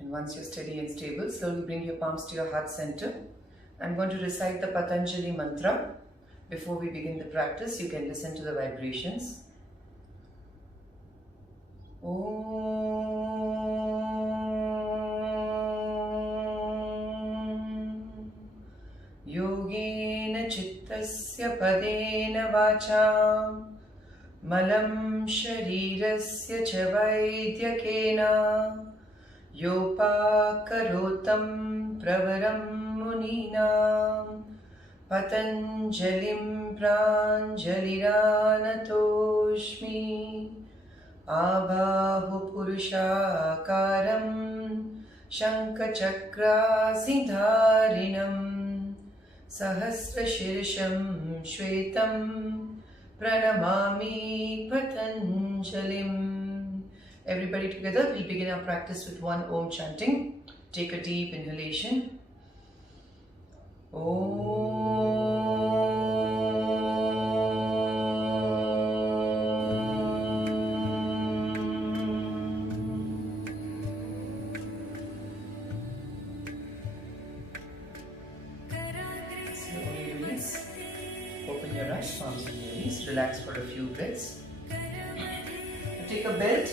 And once you're steady and stable, slowly bring your palms to your heart center. I'm going to recite the Patanjali Mantra. Before we begin the practice, you can listen to the vibrations. Om Yogena Chittasya Padena Vacha Malam Sharirasya Cha Vaidyakena Yopakarotam Pravaram Muninam Patanjalim Pranjaliranatoshmi Abhahu Purushakaram Shankachakra Sindharinam Sahasrashirsham Shvetam Pranamami Patanjalim. Everybody together, we'll begin our practice with one Om chanting. Take a deep inhalation. Om. Slowly release. Open your eyes, palms on your knees. Relax for a few breaths. Take a belt.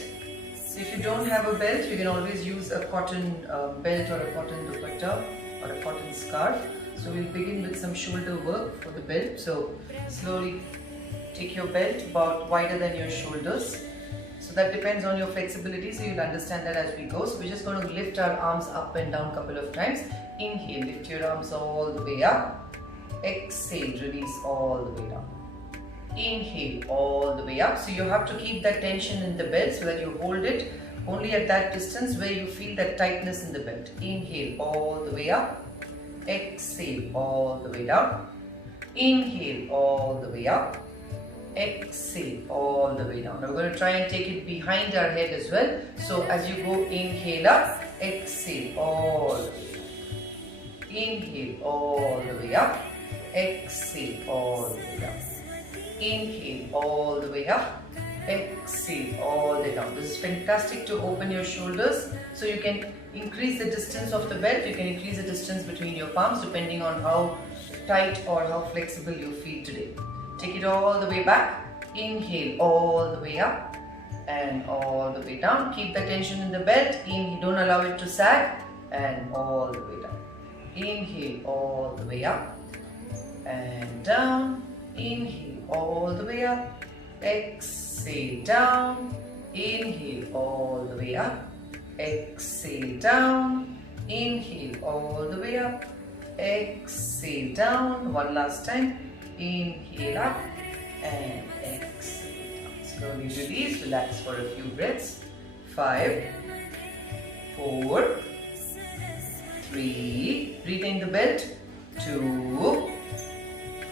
If you don't have a belt, you can always use a cotton belt or a cotton dupatta or a cotton scarf. So we'll begin with some shoulder work for the belt. So slowly take your belt about wider than your shoulders. So that depends on your flexibility, so you'll understand that as we go. So we're just going to lift our arms up and down a couple of times. Inhale, lift your arms all the way up. Exhale, release all the way down. Inhale all the way up. So you have to keep that tension in the belt so that you hold it only at that distance where you feel that tightness in the belt. Inhale all the way up. Exhale all the way down. Inhale all the way up. Exhale all the way down. Now we're going to try and take it behind our head as well. So as you go, inhale up, exhale all the way down. Inhale all the way up. Exhale all the way down. Inhale all the way up, exhale all the way down. This is fantastic to open your shoulders, so you can increase the distance of the belt. You can increase the distance between your palms depending on how tight or how flexible you feel today. Take it all the way back. Inhale all the way up and all the way down. Keep the tension in the belt. Inhale, don't allow it to sag, and all the way down. Inhale all the way up and down. Inhale all the way up, exhale down, inhale all the way up, exhale down, inhale all the way up, exhale down. One last time, inhale up and exhale down. Slowly release, relax for a few breaths. 5, 4, 3, retain the belt, 2,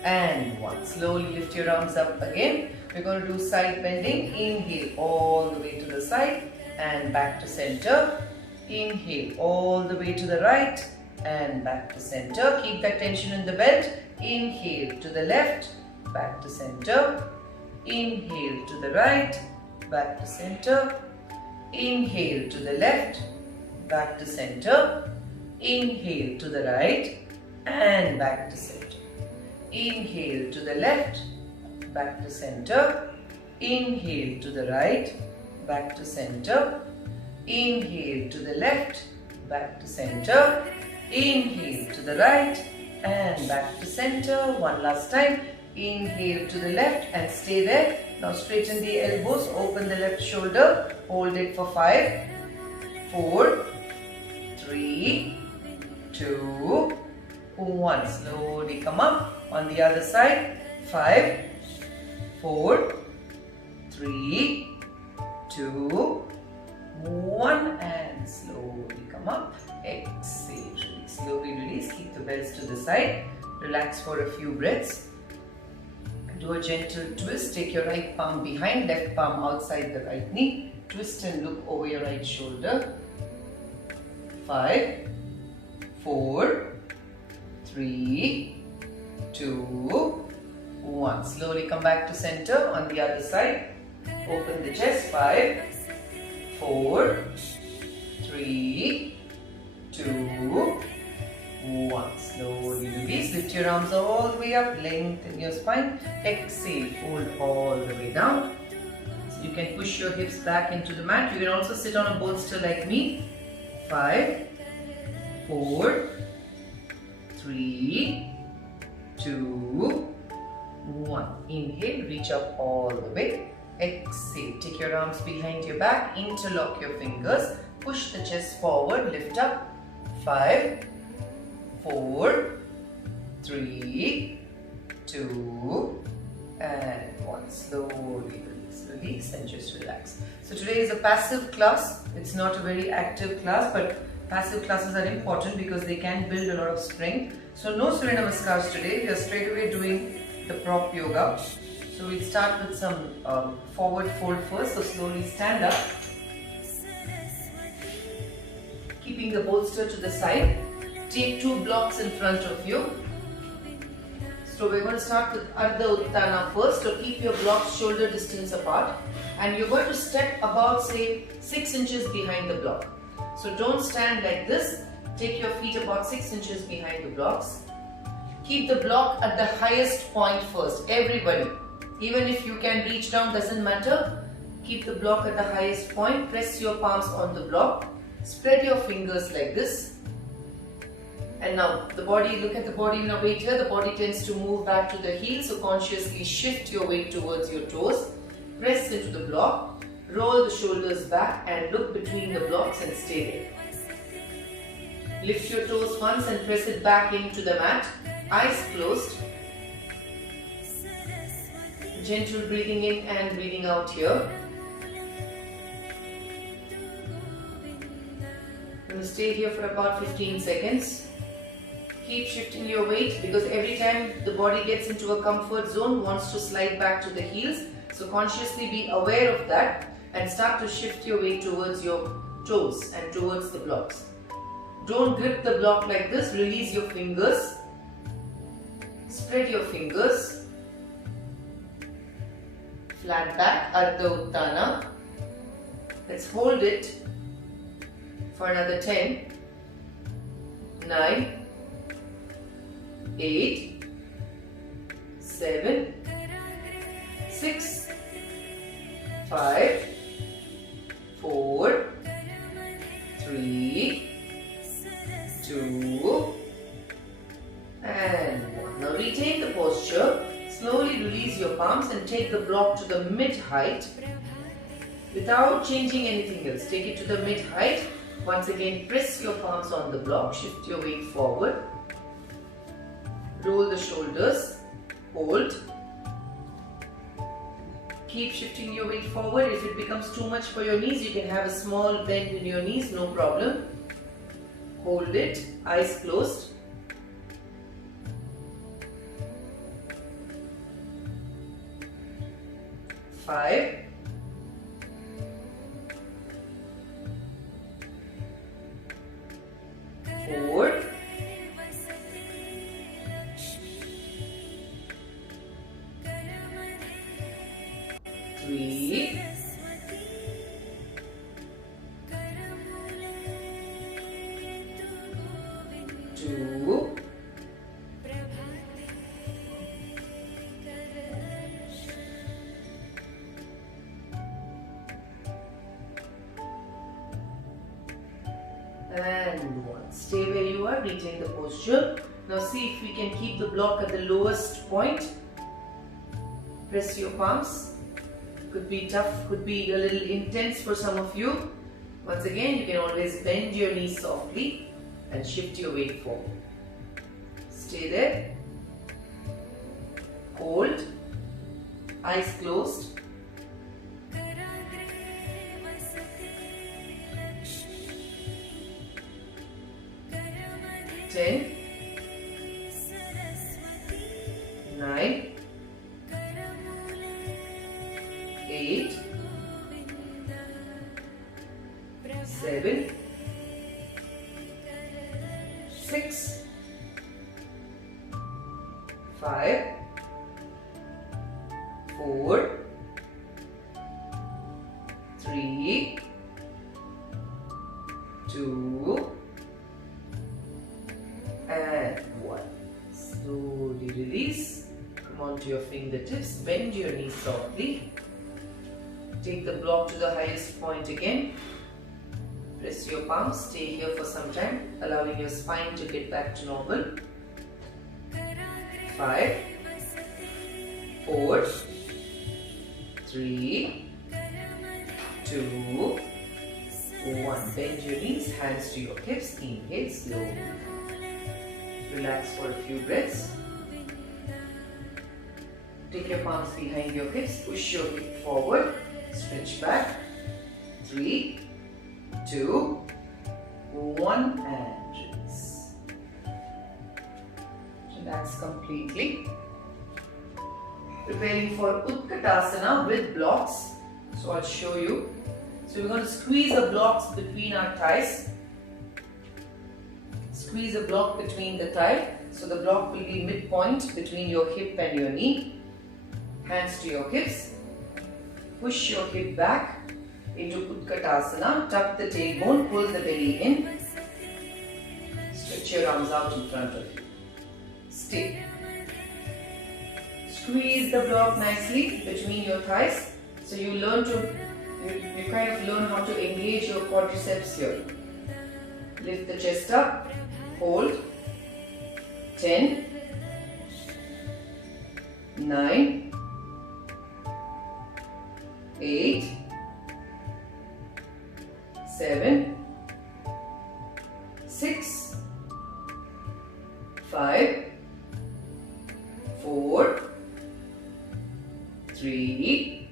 and 1. Slowly lift your arms up again. We're going to do side bending. Inhale all the way to the side and back to center. Inhale all the way to the right and back to center. Keep that tension in the belt. Inhale to the left, back to center. Inhale to the right, back to center. Inhale to the left, back to center. Inhale to the right and back to center. Inhale to the left, back to center. Inhale to the right, back to center. Inhale to the left, back to center. Inhale to the right and back to center. One last time. Inhale to the left and stay there. Now straighten the elbows, open the left shoulder, hold it for 5, 4, 3, 2, 1. Slowly come up. On the other side, 5, 4, 3, 2, 1, and slowly come up. Exhale, release. Slowly release. Keep the belts to the side. Relax for a few breaths. Do a gentle twist. Take your right palm behind, left palm outside the right knee. Twist and look over your right shoulder. 5, 4, 3, 2, 1. Slowly come back to center on the other side. Open the chest. 5, 4, 3, your arms all the way up, lengthen your spine. Exhale, fold all the way down. So you can push your hips back into the mat. You can also sit on a bolster like me. 5, 4, 3, 2, 1. Inhale, reach up all the way. Exhale, take your arms behind your back, interlock your fingers, push the chest forward, lift up. 5, 4, 3, 2, and 1. Slowly release and just relax. So today is a passive class. It's not a very active class, but passive classes are important because they can build a lot of strength. So no Surya Namaskars today. We are straight away doing the prop yoga. So we'll start with some forward fold first. So slowly stand up, keeping the bolster to the side. Take 2 blocks in front of you. So we're going to start with Ardha Uttana first. So keep your blocks shoulder distance apart, and you're going to step about, say, 6 inches behind the block. So don't stand like this. Take your feet about 6 inches behind the blocks. Keep the block at the highest point first. Everybody, even if you can reach down, doesn't matter. Keep the block at the highest point. Press your palms on the block. Spread your fingers like this. And now the body, look at the body in a weight here. The body tends to move back to the heel. So consciously shift your weight towards your toes. Press into the block. Roll the shoulders back and look between the blocks and stay there. Lift your toes once and press it back into the mat. Eyes closed. Gentle breathing in and breathing out here. I'm going to stay here for about 15 seconds. Keep shifting your weight because every time the body gets into a comfort zone, wants to slide back to the heels. So consciously be aware of that and start to shift your weight towards your toes and towards the blocks. Don't grip the block like this. Release your fingers. Spread your fingers. Flat back, Ardha Uttana. Let's hold it for another 10, 9, 8, 7, 6, 5, 4, 3, 2, and 1. Now retain the posture. Slowly release your palms and take the block to the mid-height without changing anything else. Take it to the mid-height. Once again, press your palms on the block. Shift your weight forward. Roll the shoulders. Hold. Keep shifting your weight forward. If it becomes too much for your knees, you can have a small bend in your knees, no problem. Hold it. Eyes closed. Five, 4, 3, 2, and 1. Stay where you are, retain the posture. Now see if we can keep the block at the lowest point. Press your palms. Could be tough, could be a little intense for some of you. Once again, you can always bend your knees softly and shift your weight forward. Stay there. Hold. Eyes closed. 10, 9, 8, 7, 6, 5, 4, 3, 2, and 1. Slowly onto your fingertips. Bend your knees softly. Take the block to the highest point again. Press your palms. Stay here for some time, allowing your spine to get back to normal. 5, 4, 3, 2, 1. Bend your knees, hands to your hips. Inhale slowly. Relax for a few breaths. Take your palms behind your hips. Push your hip forward. Stretch back. 3, 2, 1 and release. Relax completely. Preparing for Uttanasana with blocks. So I'll show you. So we're going to squeeze the blocks between our thighs. Squeeze a block between the thigh. So the block will be midpoint between your hip and your knee. Hands to your hips. Push your hip back into Uttanasana. Tuck the tailbone, pull the belly in. Stretch your arms out in front of you. Stay. Squeeze the block nicely between your thighs. So you learn to, you kind of learn how to engage your quadriceps here. Lift the chest up. Hold. 10, 9, 8, 7, 6, 5, 4, 3,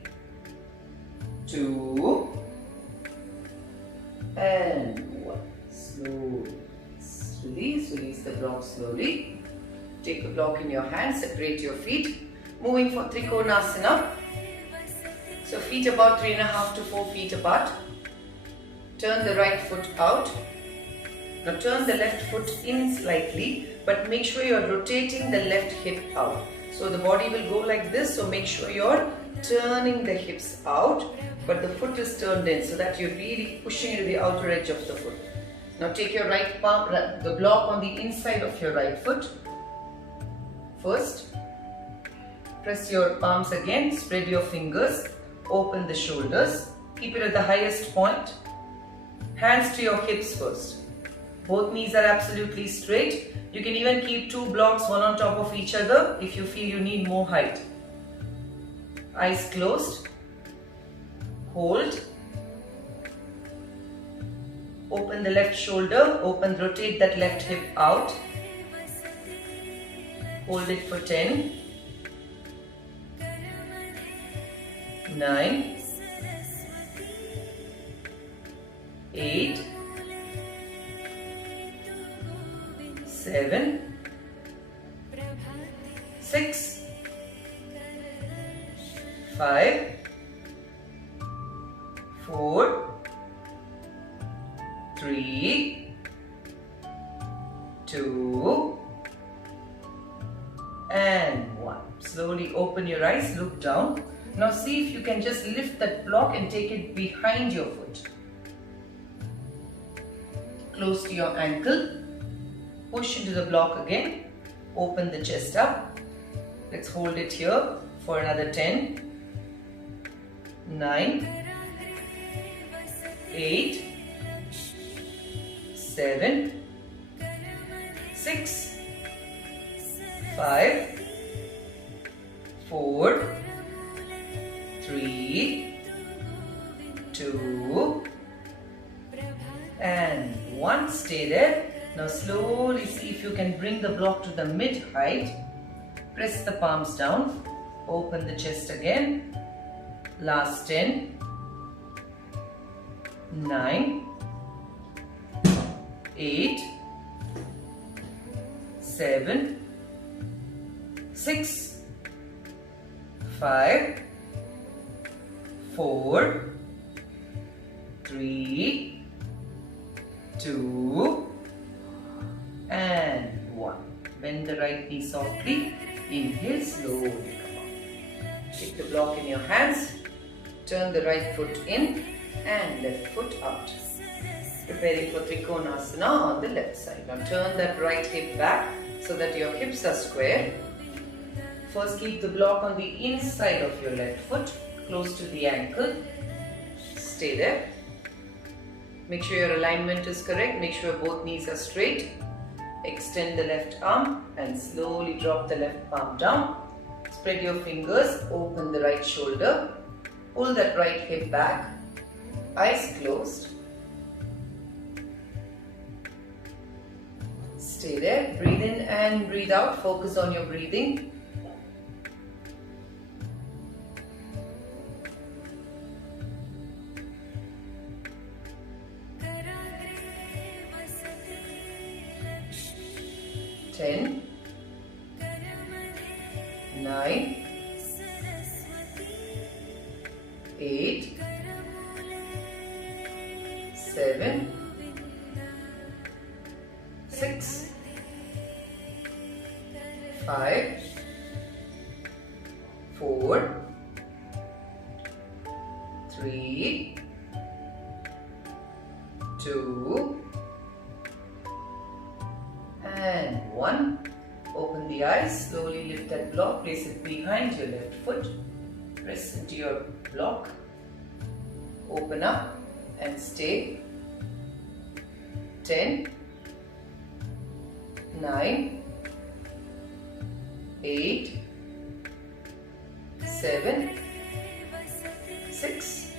2, and 1. Slowly. Release the block slowly. Take the block in your hand, separate your feet. Moving for Trikonasana. So feet about 3.5 to 4 feet apart. Turn the right foot out. Now turn the left foot in slightly, but make sure you're rotating the left hip out. So the body will go like this, so make sure you're turning the hips out, but the foot is turned in so that you're really pushing to the outer edge of the foot. Now take your right palm, the block on the inside of your right foot. First, press your palms again, spread your fingers, open the shoulders, keep it at the highest point. Hands to your hips first. Both knees are absolutely straight. You can even keep 2 blocks, one on top of each other if you feel you need more height. Eyes closed. Hold. Open the left shoulder, rotate that left hip out. Hold it for 10, 9, 8, 7, 6, 5, 4, 3, 2, and 1. Slowly open your eyes, look down. Now see if you can just lift that block and take it behind your foot. Close to your ankle. Push into the block again. Open the chest up. Let's hold it here for another 10, 9, 8, 7, 6, 5, 4, 3, 2, and 1. Stay there. Now slowly see if you can bring the block to the mid height. Press the palms down. Open the chest again. Last 10, 9, 8, 7, 6, 5, 4, 3, 2, and 1. Bend the right knee softly. Inhale slowly. Come on. Take the block in your hands. Turn the right foot in and left foot out. Preparing for Trikonasana on the left side. Now turn that right hip back so that your hips are square. First, keep the block on the inside of your left foot, close to the ankle. Stay there. Make sure your alignment is correct. Make sure both knees are straight. Extend the left arm and slowly drop the left palm down. Spread your fingers, open the right shoulder. Pull that right hip back. Eyes closed. Stay there. Breathe in and breathe out. Focus on your breathing. Ten, 9, 8, 7, 6, 5, 4, 3, 2, and 1. Open the eyes, slowly lift that block, place it behind your left foot. Press into your block. Open up and stay. 10, 9, 8, 7, 6,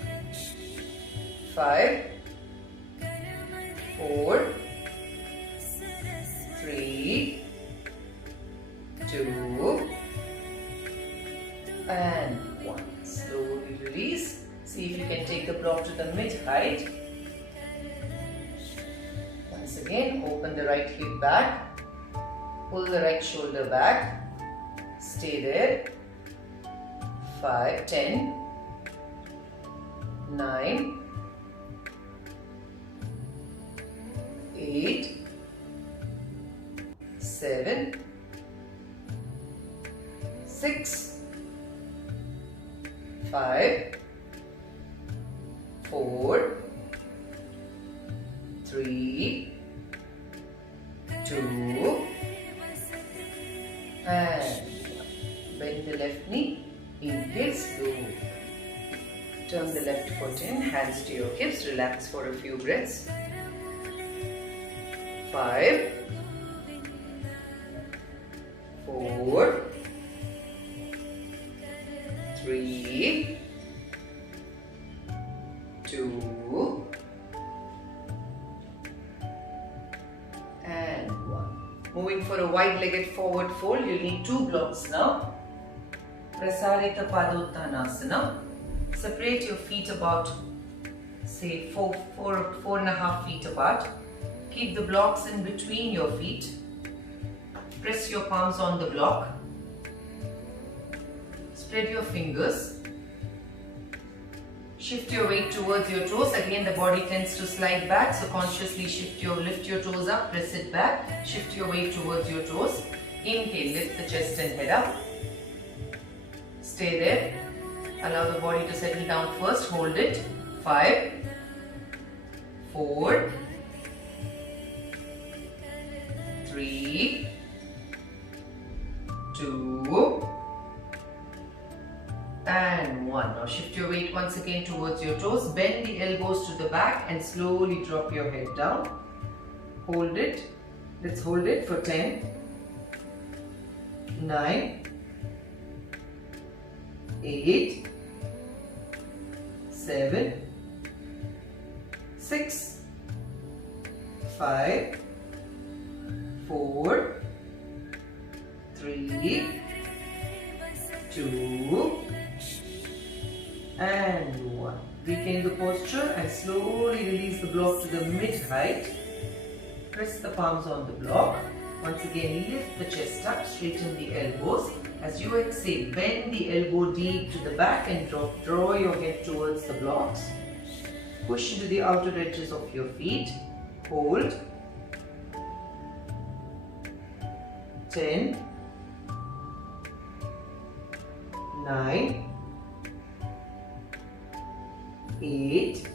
5, 4, 3, 2, and 1. Slowly release. See if you can take the block to the mid-height. Once again, open the right hip back. Pull the right shoulder back. Stay there. 5, 10, 9, 8, 7, 6, 5, 4, 3, 2, and 1. Bend the left knee. Inhale slowly. Turn the left foot in, hands to your hips. Relax for a few breaths. 5, 4, 3, 2, and 1. Moving for a wide-legged forward fold, you need 2 blocks now. Prasarita Padottanasana. Separate your feet about, say, 4.5 feet apart. Keep the blocks in between your feet. Press your palms on the block. Spread your fingers. Shift your weight towards your toes. Again, the body tends to slide back, so consciously lift your toes up, press it back. Shift your weight towards your toes. Inhale, lift the chest and head up. Stay there. Allow the body to settle down first. Hold it. 5, 4, 3, 2, and 1. Now shift your weight once again towards your toes. Bend the elbows to the back and slowly drop your head down. Hold it. Let's hold it for 10, 9, 8, 7, 6, 5, 4, 3, 2, and 1. Retain the posture and slowly release the block to the mid-height. Press the palms on the block. Once again, lift the chest up, straighten the elbows. As you exhale, bend the elbow deep to the back and draw your head towards the blocks. Push into the outer edges of your feet. Hold. 10, 9, 8,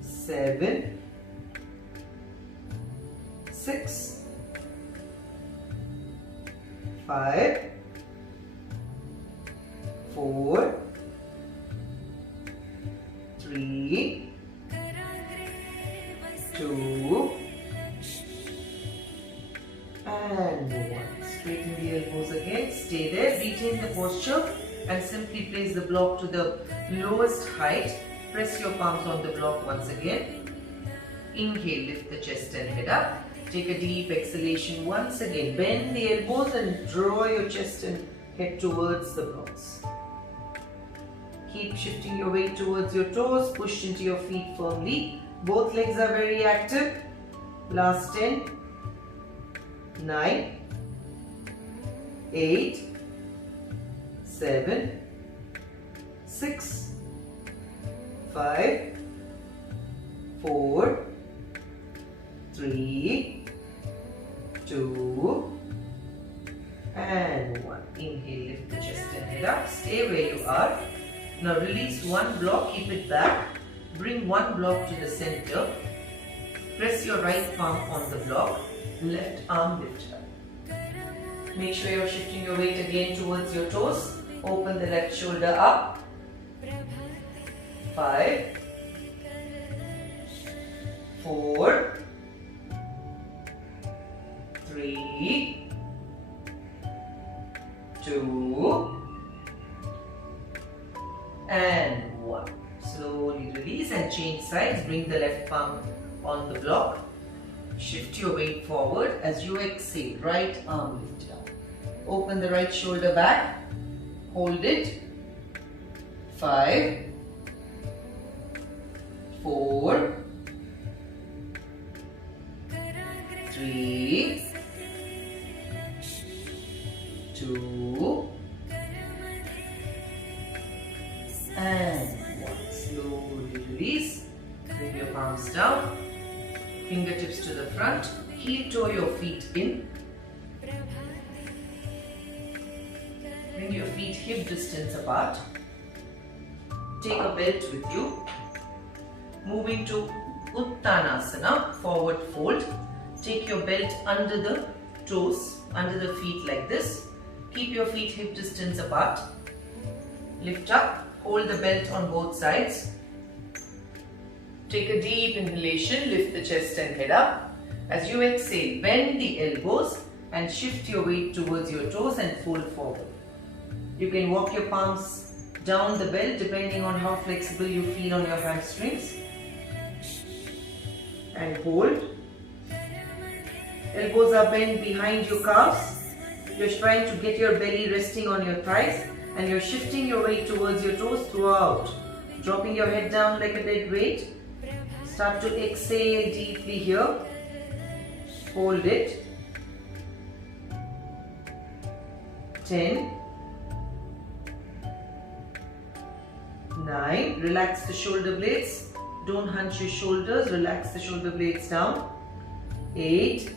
7, 6, 5, 4, 3, 2, and 1. Straighten the elbows again. Stay there. Retain the posture and simply place the block to the lowest height. Press your palms on the block once again. Inhale, lift the chest and head up. Take a deep exhalation once again. Bend the elbows and draw your chest and head towards the blocks. Keep shifting your weight towards your toes. Push into your feet firmly. Both legs are very active. Last 10, 9, 8, 7, 6, 5, 4, 3, 2, and 1. Inhale, lift the chest and head up. Stay where you are. Now release one block, keep it back. Bring one block to the center. Press your right palm on the block. Left arm lift up. Make sure you're shifting your weight again towards your toes. Open the left shoulder up. 5, 4, 3, 2, and 1. Slowly release and change sides. Bring the left palm on the block. Shift your weight forward as you exhale. Right arm lift up. Open the right shoulder back. Hold it. 5, 4, 3, 2, and 1. Slowly release. Bring your palms down. Fingertips to the front. Heel toe your feet in. Bring your feet hip distance apart. Take a belt with you. Moving to Uttanasana, forward fold. Take your belt under the toes, under the feet like this. Keep your feet hip distance apart. Lift up, hold the belt on both sides. Take a deep inhalation, lift the chest and head up. As you exhale, bend the elbows and shift your weight towards your toes and fold forward. You can walk your palms down the belt depending on how flexible you feel on your hamstrings. And hold. Elbows are bent behind your calves. You're trying to get your belly resting on your thighs and you're shifting your weight towards your toes throughout. Dropping your head down like a dead weight. Start to exhale deeply here. Hold it. 10, 9. Relax the shoulder blades. Don't hunch your shoulders. Relax the shoulder blades down. 8,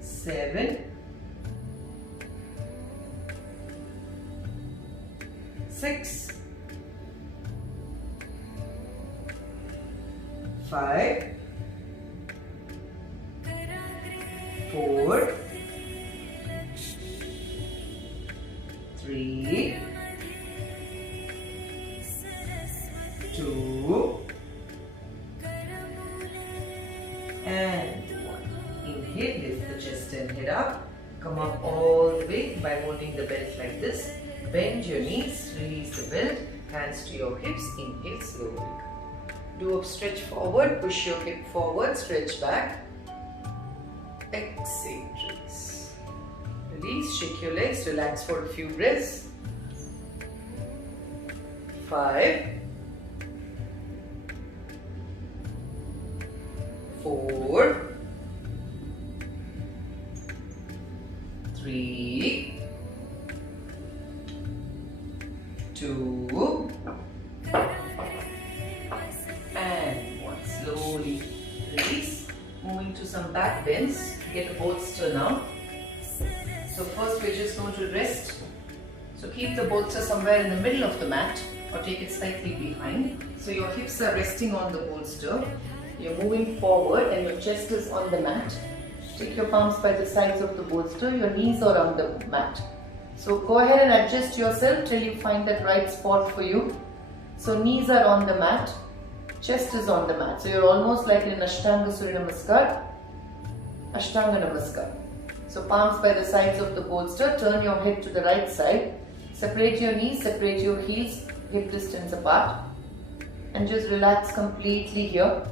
7, 6, 5, 4, 3, 2, and 1. Inhale, lift the chest and head up. Come up all the way by holding the belt like this. Bend your knees, release the belt, hands to your hips. Inhale slowly. Do a stretch forward, push your hip forward, stretch back. Exhale, release. Release, shake your legs, relax for a few breaths. 5, 4, 3, 2, and 1. Slowly release. Moving to some back bends. Get a bolster now. So first we're just going to rest. So keep the bolster somewhere in the middle of the mat or take it slightly behind. So your hips are resting on the bolster. You're moving forward and your chest is on the mat. Take your palms by the sides of the bolster, your knees are on the mat. So go ahead and adjust yourself till you find that right spot for you. So knees are on the mat, chest is on the mat. So you're almost like in Ashtanga Surya Namaskar, Ashtanga Namaskar. So palms by the sides of the bolster, turn your head to the right side, separate your knees, separate your heels, hip distance apart, and just relax completely here.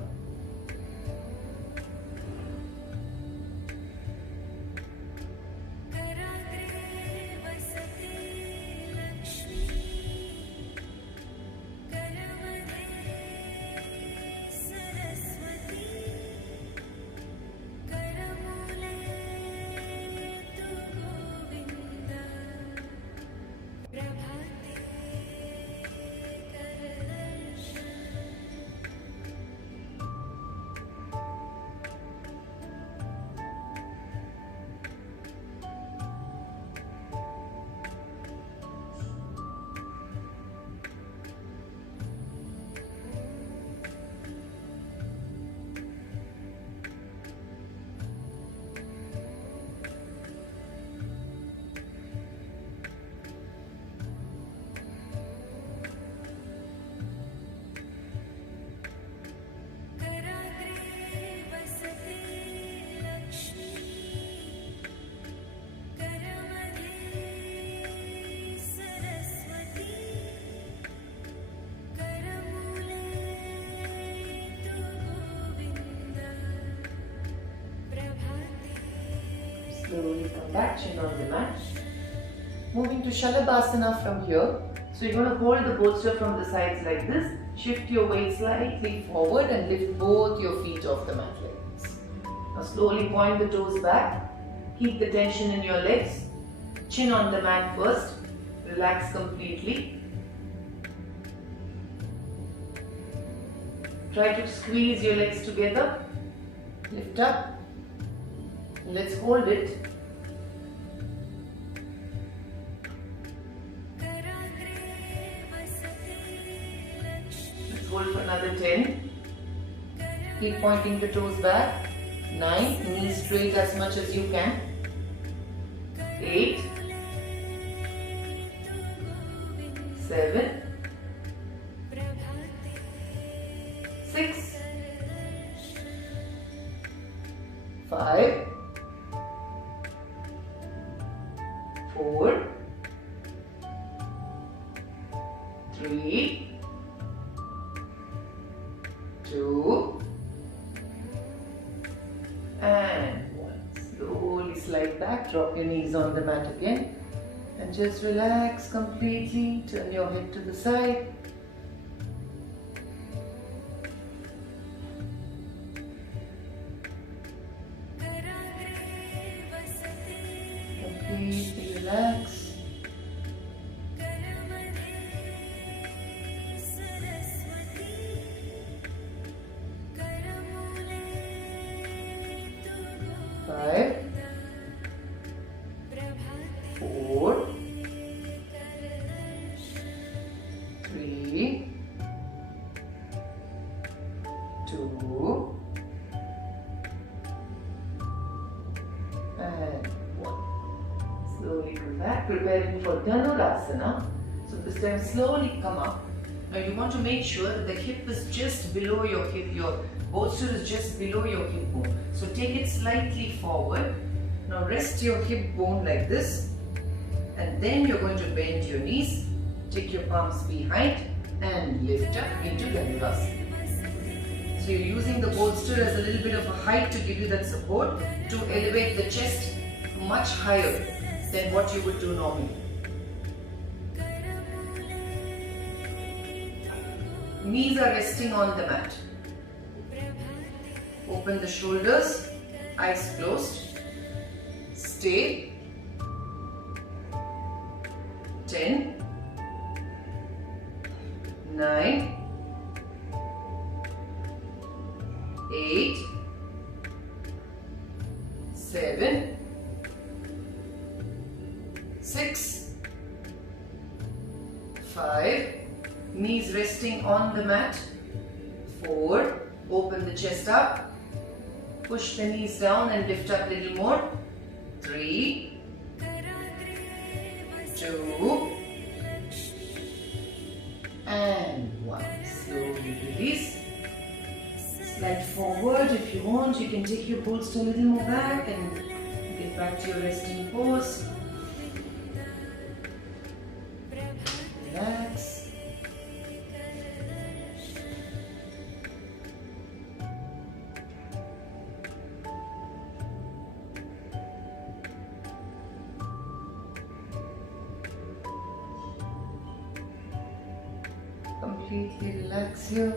Slowly come back, chin on the mat. Moving to Shavasana from here. So you're going to hold the bolster from the sides like this. Shift your weight slightly forward and lift both your feet off the mat like this. Now slowly point the toes back. Keep the tension in your legs. Chin on the mat first. Relax completely. Try to squeeze your legs together. Lift up. Let's hold it. Let's hold for another 10. Keep pointing the toes back. 9. Knees straight as much as you can. 8. 7. 6. 5. 4. 3. 2. And 1. Slowly slide back, drop your knees on the mat again. And just relax completely. Turn your head to the side. Completely relax. Five, 4, 3, 2, and 1. Slowly come back, preparing for Dhanurasana. So this time slowly come up. Now you want to make sure that the hip is just below your hip, your bolster is just below your hip bone. So take it slightly forward. Now rest your hip bone like this, and then you're going to bend your knees. Take your palms behind and lift up into Dhanurasana. So you're using the bolster as a little bit of a height to give you that support to elevate the chest much higher than what you would do normally. Knees are resting on the mat. Open the shoulders, eyes closed. Stay. 10, 9, 8, 7, 6, 5, knees resting on the mat. 4, open the chest up. Push the knees down and lift up a little more. 3, 2, and 1. Slowly release. Slide forward. If you want, you can take your bolster a little more back and get back to your resting pose. Relax. Completely relax here.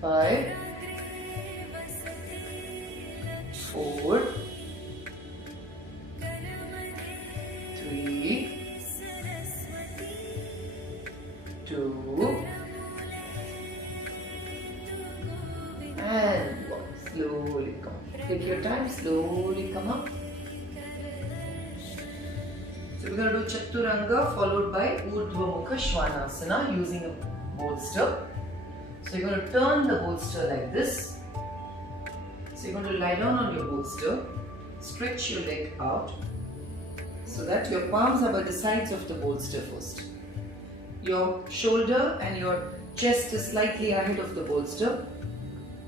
Five, 4, 3, 2, and 1. Slowly come. Take your time, slowly come up. So we're going to do Chaturanga followed by Urdhva Mukha Svanasana using a bolster. So you're going to turn the bolster like this. So you're going to lie down on your bolster, stretch your leg out so that your palms are by the sides of the bolster first. Your shoulder and your chest is slightly ahead of the bolster.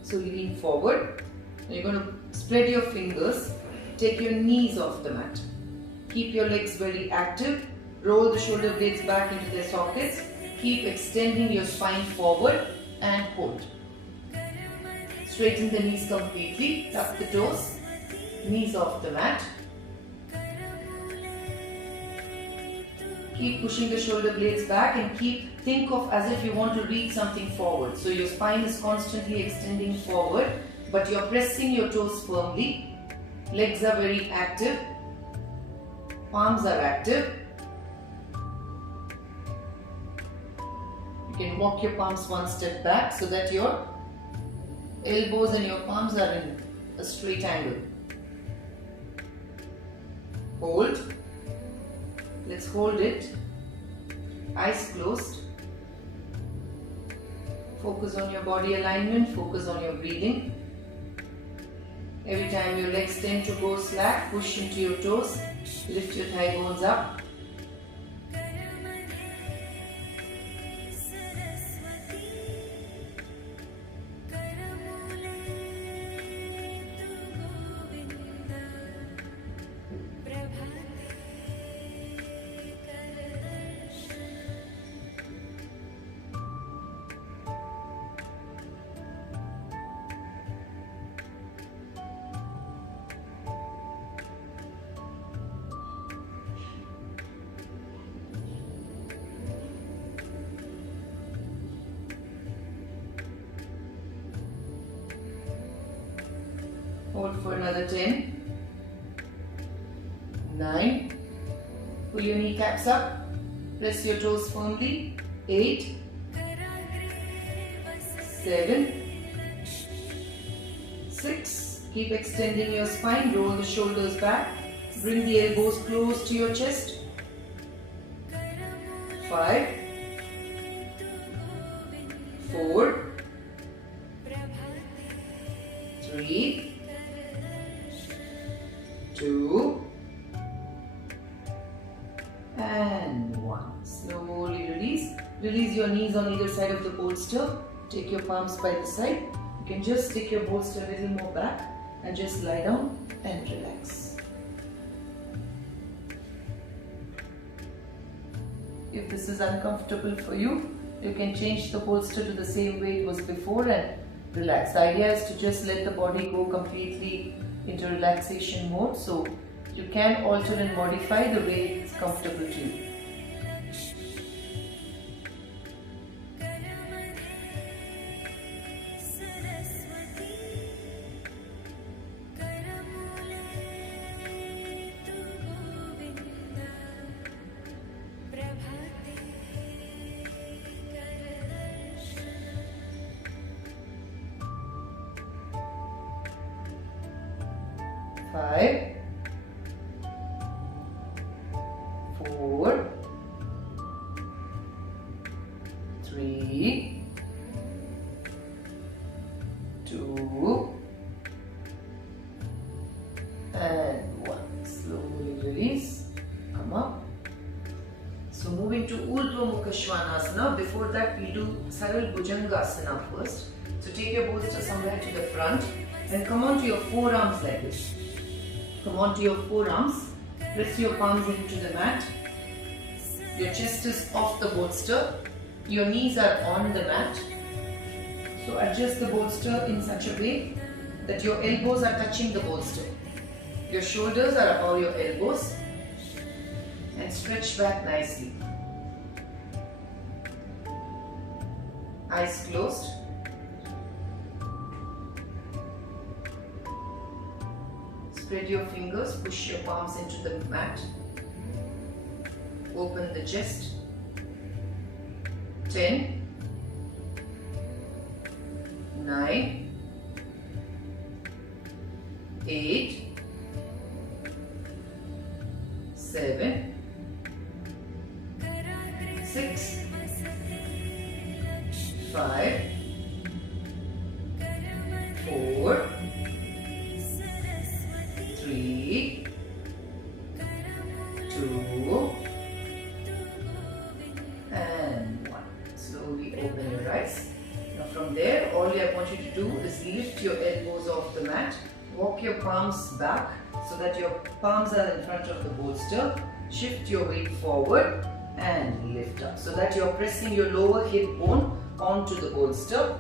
So you lean forward. And you're going to spread your fingers, take your knees off the mat. Keep your legs very active. Roll the shoulder blades back into their sockets. Keep extending your spine forward and hold. Straighten the knees completely. Tuck the toes. Knees off the mat. Keep pushing the shoulder blades back and think of as if you want to reach something forward. So your spine is constantly extending forward, but you're pressing your toes firmly. Legs are very active. Palms are active. You can walk your palms one step back so that your elbows and your palms are in a straight angle. Hold. Let's hold it. Eyes closed. Focus on your body alignment. Focus on your breathing. Every time your legs tend to go slack, push into your toes. Lift your thigh bones up. Hold for another 10, 9, pull your kneecaps up, press your toes firmly, 8, 7, 6, keep extending your spine, roll the shoulders back, bring the elbows close to your chest, 5, 4, 3, 2, and 1. Slowly release. Release your knees on either side of the bolster. Take your palms by the side. You can just stick your bolster a little more back and just lie down and relax. If this is uncomfortable for you, you can change the bolster to the same way it was before and relax. The idea is to just let the body go completely into relaxation mode, so you can alter and modify the way it's comfortable to you. 5, 4, 3, 2, and 1. Slowly release. Come up. So moving to Urdhva Mukha Svanasana. Before that, we'll do Saral Bhujangasana first. So take your bolster somewhere to the front and come on to your forearms like this. Come on to your forearms. Press your palms into the mat. Your chest is off the bolster. Your knees are on the mat. So adjust the bolster in such a way that your elbows are touching the bolster. Your shoulders are above your elbows. And stretch back nicely. Eyes closed. Spread your fingers, push your palms into the mat. Open the chest. 10, 9, 8, 7, 6, 5, 4, 3, 2, and 1. Slowly open your eyes. Now from there, all I want you to do is lift your elbows off the mat. Walk your palms back so that your palms are in front of the bolster. Shift your weight forward and lift up so that you're pressing your lower hip bone onto the bolster.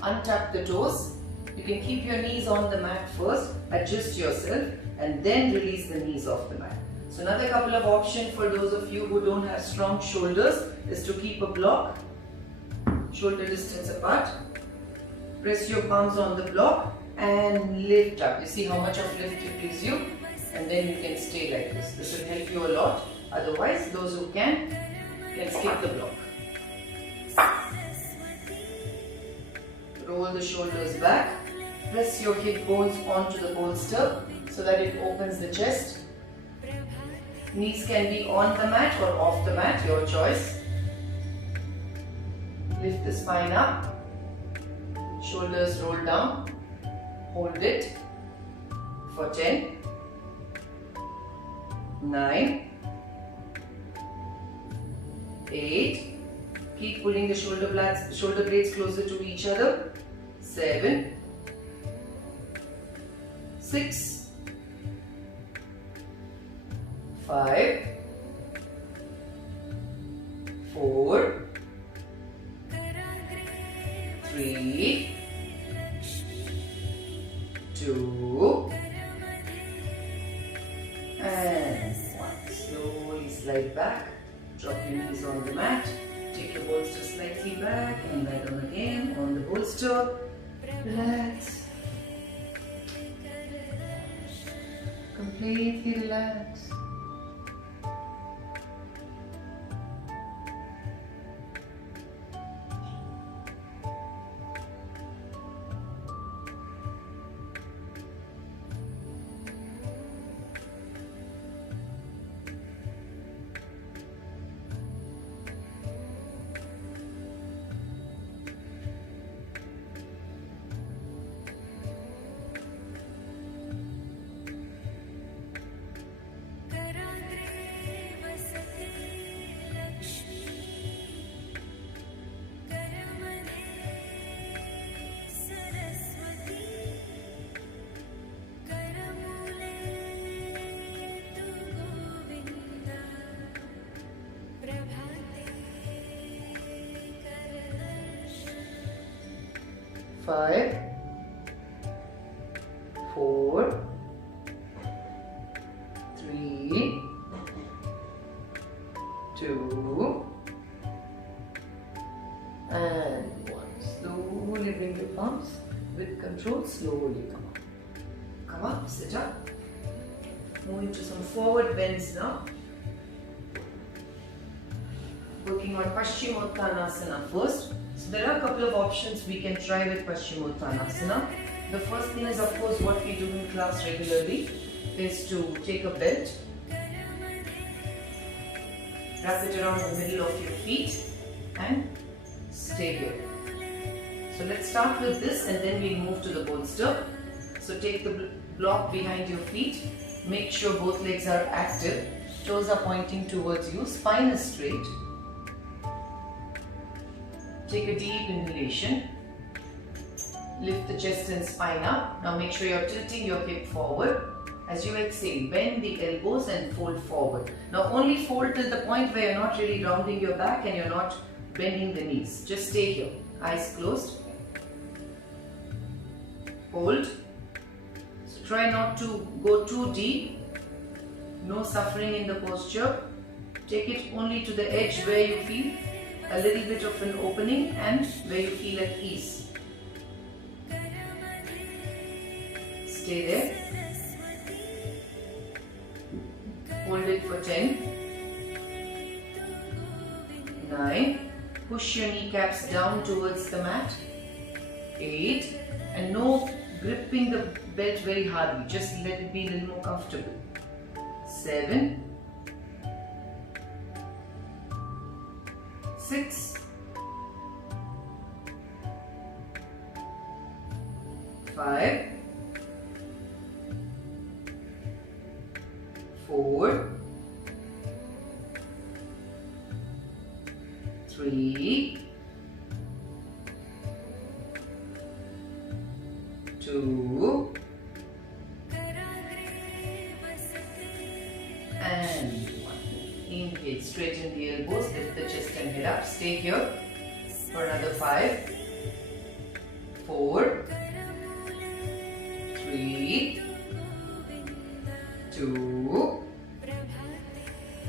Untap the toes. You can keep your knees on the mat first, adjust yourself, and then release the knees off the mat. So another couple of options for those of you who don't have strong shoulders is to keep a block, shoulder distance apart. Press your palms on the block and lift up. You see how much of lift it gives you, and then you can stay like this. This will help you a lot. Otherwise, those who can skip the block. Roll the shoulders back. Press your hip bones onto the bolster so that it opens the chest. Knees can be on the mat or off the mat, your choice. Lift the spine up. Shoulders roll down. Hold it for 10, 9, 8. Keep pulling the shoulder blades closer to each other. 7, 6, 5, 4, 3, 2, and 1. Slowly slide back. Drop your knees on the mat. Take your bolster slightly back and lie down again on the bolster. Relax. Completely relax. Five, 4, 3, 2, and 1. Slowly bring your palms with control. Slowly come up. Come up, sit up. Move into some forward bends now. Working on Uttanasana first. So there are a couple of options we can try with Uttanasana. The first thing is, of course, what we do in class regularly is to take a belt, wrap it around the middle of your feet and stay here. So let's start with this and then we move to the bolster. So take the block behind your feet, make sure both legs are active, toes are pointing towards you, spine is straight. Take a deep inhalation, lift the chest and spine up. Now make sure you're tilting your hip forward. As you exhale, bend the elbows and fold forward. Now only fold till the point where you're not really rounding your back and you're not bending the knees. Just stay here, eyes closed. Hold. So try not to go too deep. No suffering in the posture. Take it only to the edge where you feel a little bit of an opening and where you feel at ease. Stay there. Hold it for 10. 9. Push your kneecaps down towards the mat. 8. And no gripping the belt very hardly. Just let it be a little more comfortable. 7. 6. 5. 4. 3. 2. And 1. Inhale, straighten the elbows, lift the chest and head up. Stay here for another 5. 4. 3. 2.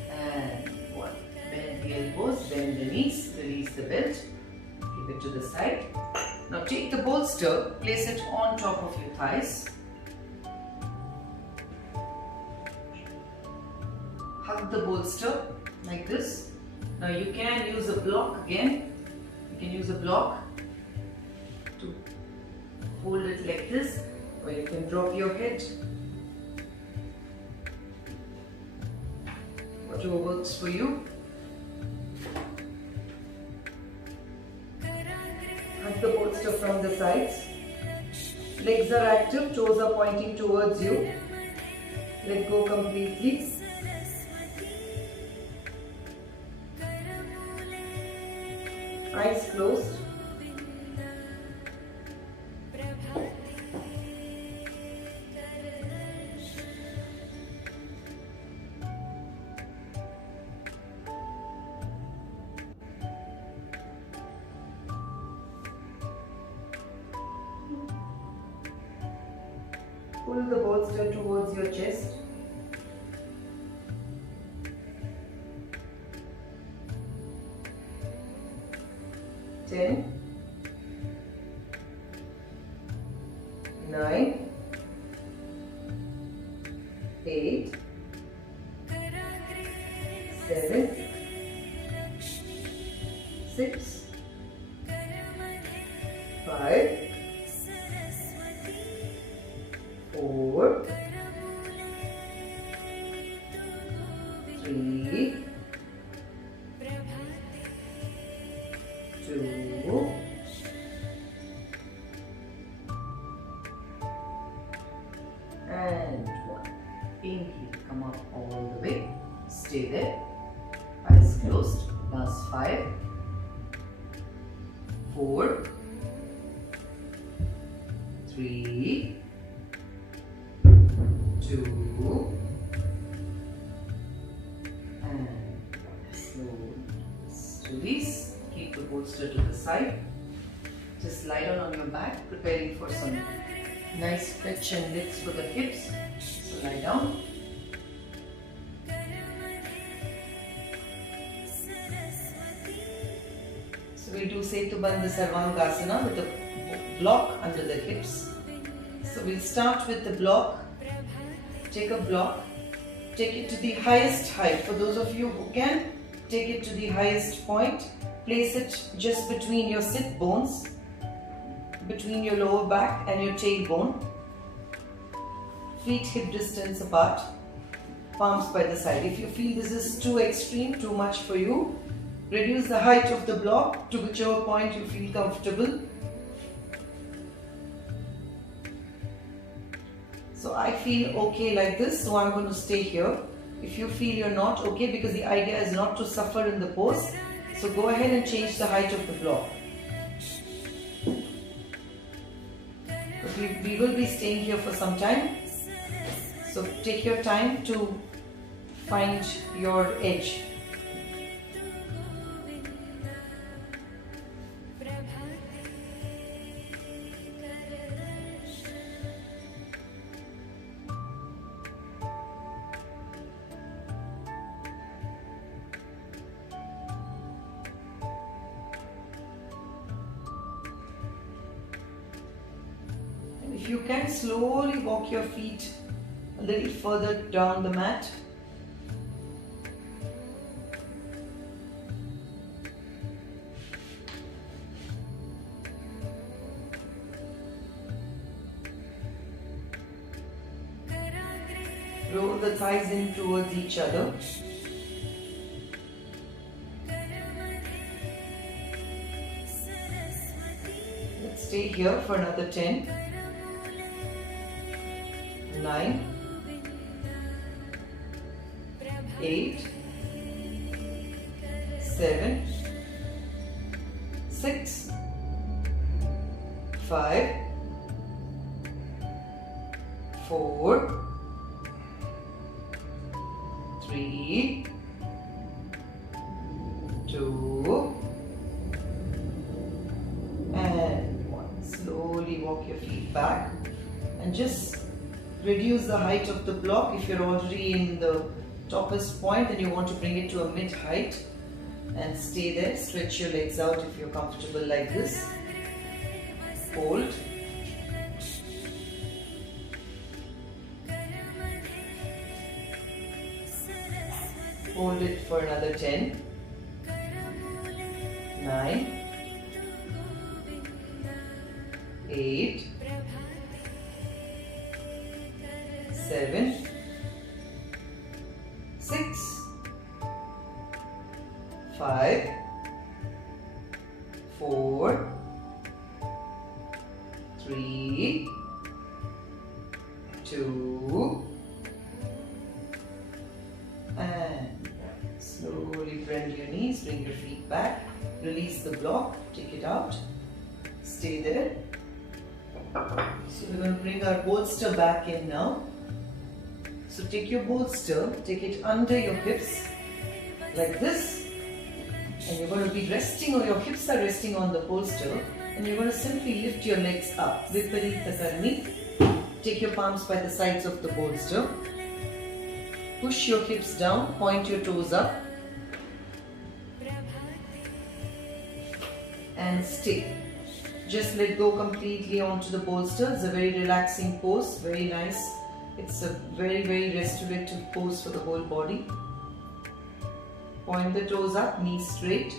And 1. Bend the elbows, bend the knees, release the belt, keep it to the side. Now take the bolster, place it on top of your thighs. Hug the bolster like this. Now you can use a block again. You can use a block to hold it like this, or you can drop your head. Whatever works for you. Hug the bolster from the sides. Legs are active, toes are pointing towards you. Let go completely. Eyes closed. Pull the bolster towards your chest. Ten, 9, 8, 7, 6, 5, 4, 3, 2, and 1. Inhale, come up all the way. Stay there. Eyes closed. Last 5, 4, 3, 2, and slowly release. Keep the bolster to the side. Just lie down on your back, preparing for some nice stretch and lifts for the hips. So lie down. So we'll do Setubandha Sarvangasana with a block under the hips. So we'll start with the block. Take a block, take it to the highest height. For those of you who can, take it to the highest point. Place it just between your sit bones. between your lower back and your tailbone. Feet hip distance apart. Palms by the side. If you feel this is too extreme, too much for you, reduce the height of the block to whichever point you feel comfortable. So I feel okay like this, so I'm going to stay here. If you feel you're not okay, because the idea is not to suffer in the pose, so go ahead and change the height of the block. We will be staying here for some time, so take your time to find your edge. If you can, slowly walk your feet a little further down the mat. Roll the thighs in towards each other. Let's stay here for another 10. 9, 8, 7, 6, 5, 4, 3, 2, and 1. Slowly walk your feet back and just reduce the height of the block. If you're already in the toppest point, then you want to bring it to a mid height and stay there. Stretch your legs out if you're comfortable like this. Hold. Hold it for another 10. 9, 8, 7, 6, 5, 4, 3, 2, and slowly bend your knees, bring your feet back, release the block, take it out, stay there. So we're going to bring our bolster back in now. So take your bolster, take it under your hips like this, and you're going to be resting, or your hips are resting on the bolster, and you're going to simply lift your legs up. Viparita Karni. Take your palms by the sides of the bolster. Push your hips down, point your toes up, and stay. Just let go completely onto the bolster. It's a very relaxing pose, very nice. It's a very, very restorative pose for the whole body. Point the toes up, knees straight.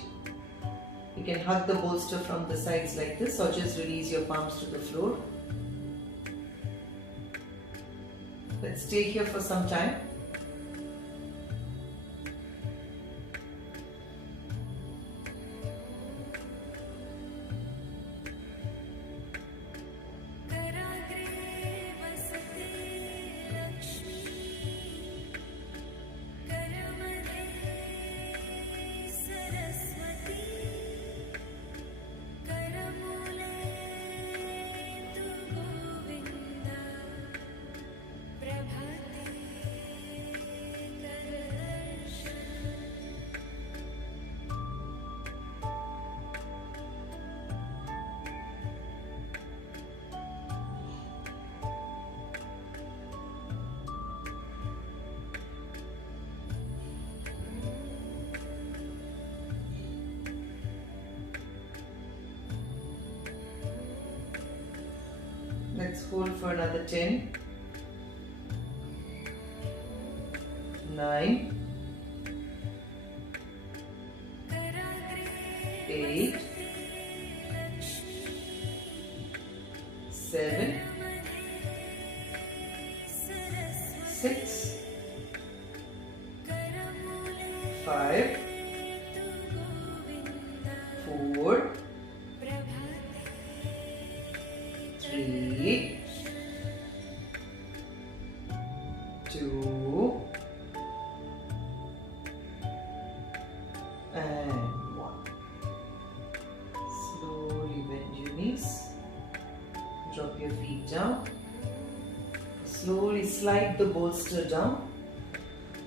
You can hug the bolster from the sides like this, or just release your palms to the floor. Let's stay here for some time. Let's hold for another 10, 9, 8, 7, 6, 5, 4, 3, 2, and 1. Slowly bend your knees. Drop your feet down. Slowly slide the bolster down.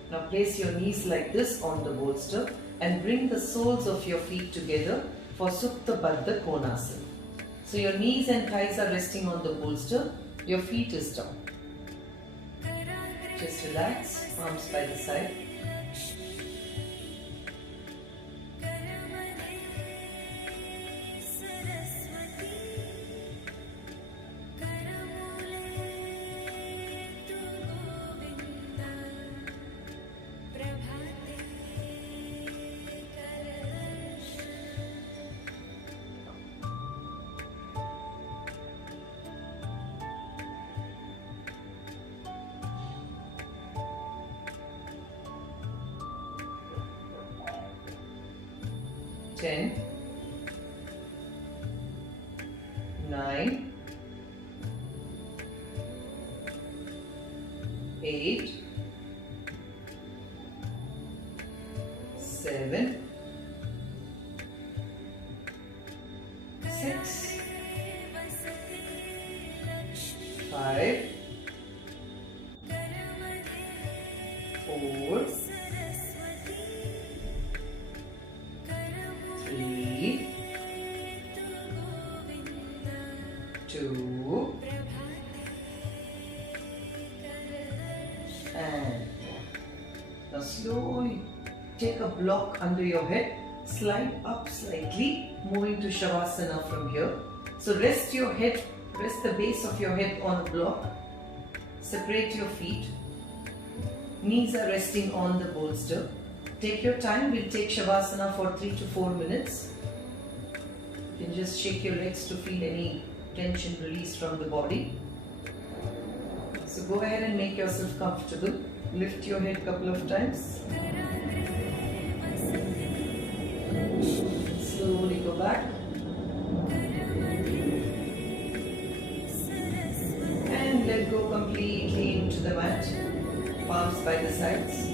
Now place your knees like this on the bolster and bring the soles of your feet together for Supta Baddha Konasana. So your knees and thighs are resting on the bolster, your feet is down. Just relax, arms by the side. Ten, 9, 8, 7, 6, 5, 4, 3, 2, and now slowly take a block under your head, slide up slightly, moving to Shavasana from here. So rest your head, rest the base of your head on a block, separate your feet, knees are resting on the bolster. Take your time, we'll take Shavasana for 3 to 4 minutes. You can just shake your legs to feel any tension released from the body. So go ahead and make yourself comfortable. Lift your head a couple of times. Slowly go back. And let go completely into the mat. Palms by the sides.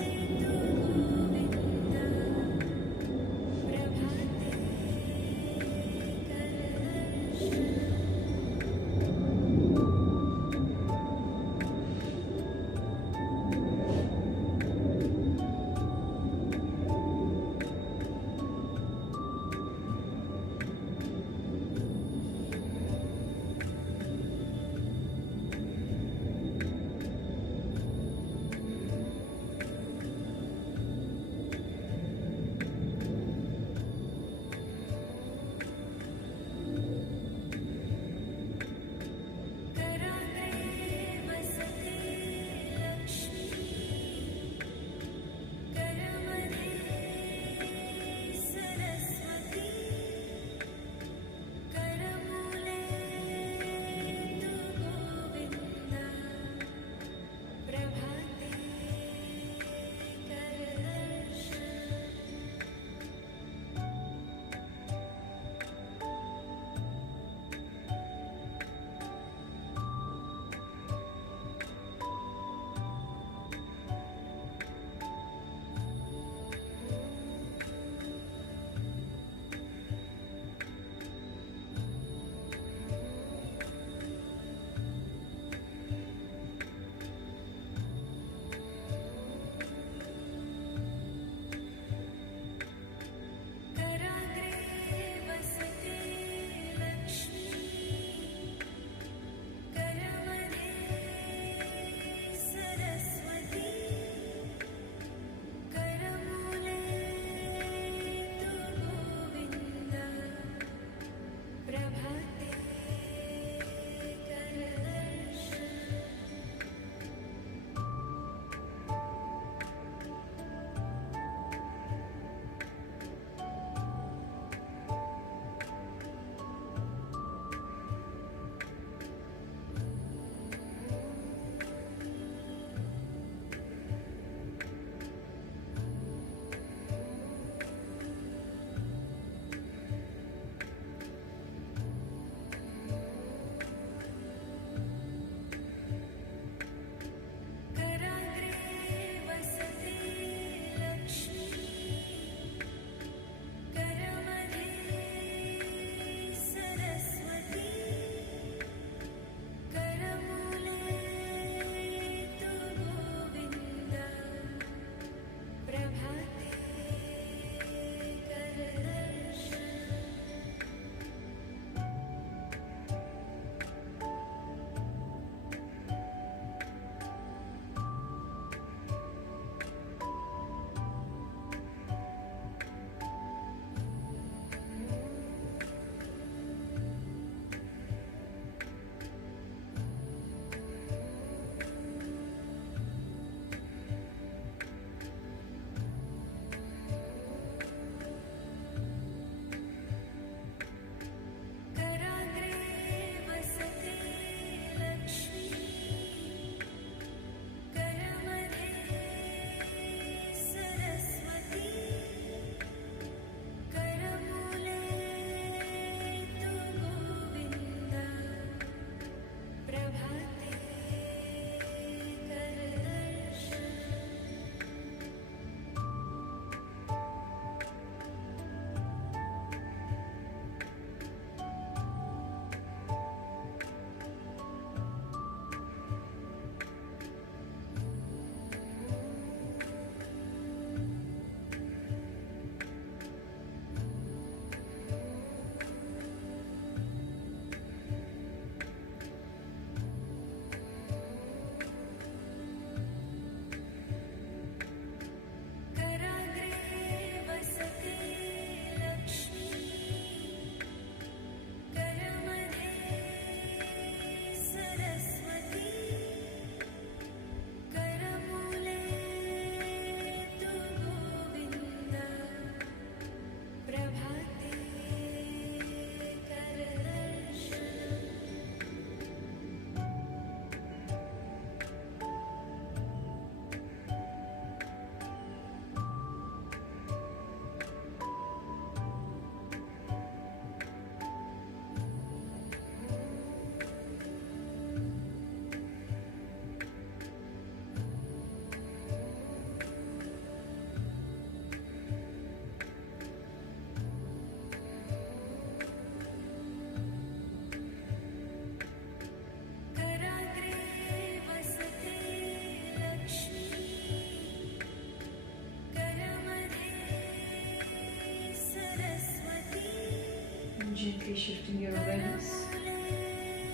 Gently shifting your awareness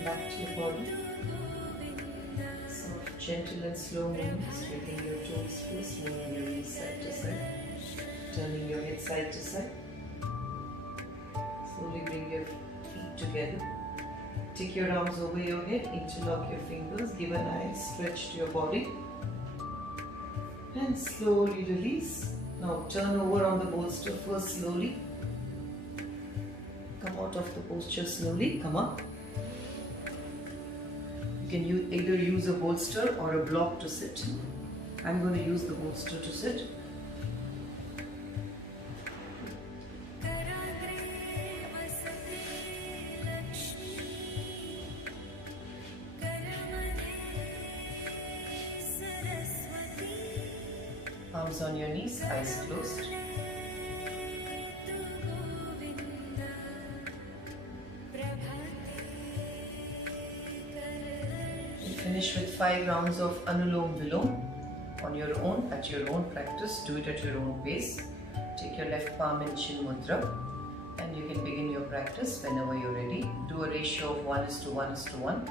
back to your body. Soft, gentle and slow movements, sweeping your toes first, moving your knees side to side, turning your head side to side. Slowly bring your feet together. Take your arms over your head, interlock your fingers, give a nice stretch to your body. And slowly release. Now turn over on the bolster first slowly. Come out of the posture slowly, come up. You can either use a bolster or a block to sit. I'm going to use the bolster to sit. Arms on your knees, eyes closed. Finish with 5 rounds of Anulom Vilom on your own, at your own practice. Do it at your own pace. Take your left palm in Chin Mudra and you can begin your practice whenever you're ready. Do a ratio of 1:1:1.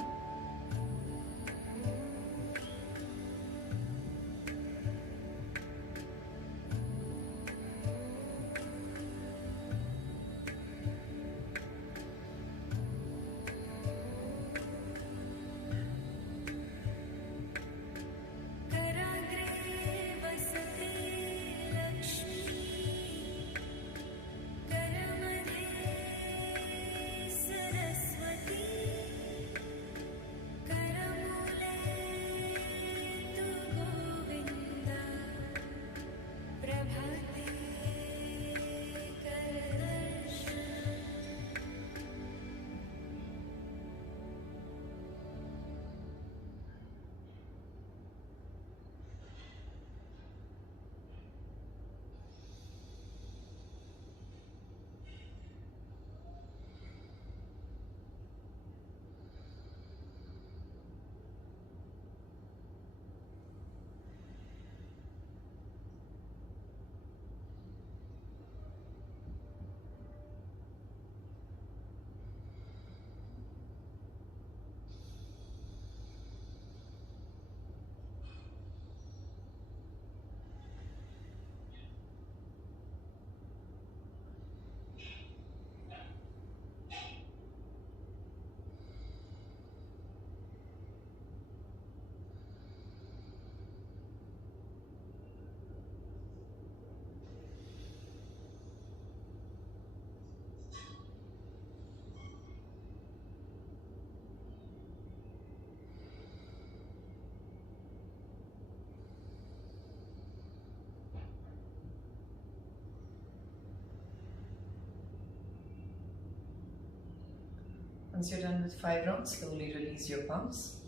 Once you're done with 5 rounds, slowly release your palms.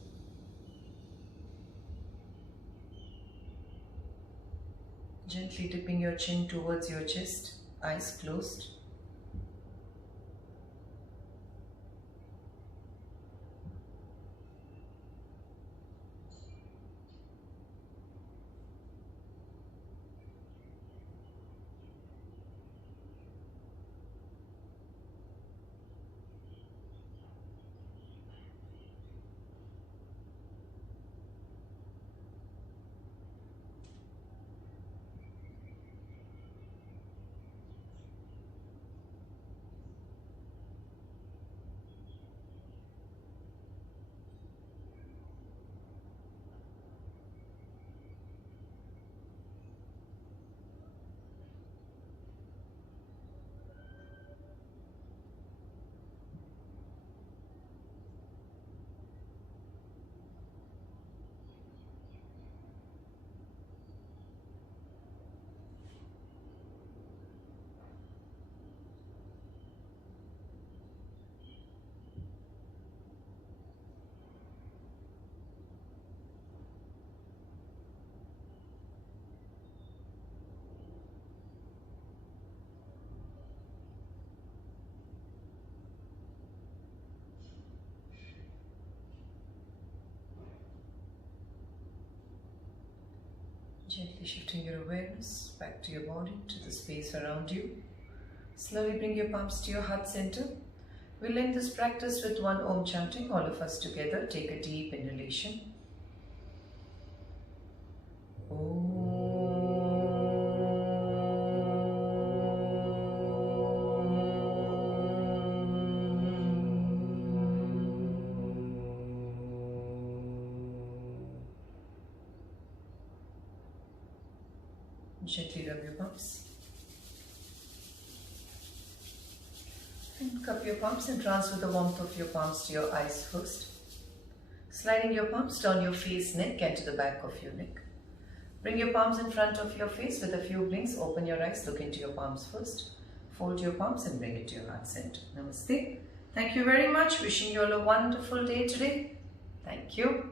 Gently dipping your chin towards your chest, eyes closed. Gently shifting your awareness back to your body, to the space around you. Slowly bring your palms to your heart center. We'll end this practice with one Om chanting. All of us together take a deep inhalation. Om. Gently rub your palms. And cup your palms and transfer the warmth of your palms to your eyes first. Sliding your palms down your face, neck and to the back of your neck. Bring your palms in front of your face with a few blinks. Open your eyes, look into your palms first. Fold your palms and bring it to your heart center. Namaste. Thank you very much. Wishing you all a wonderful day today. Thank you.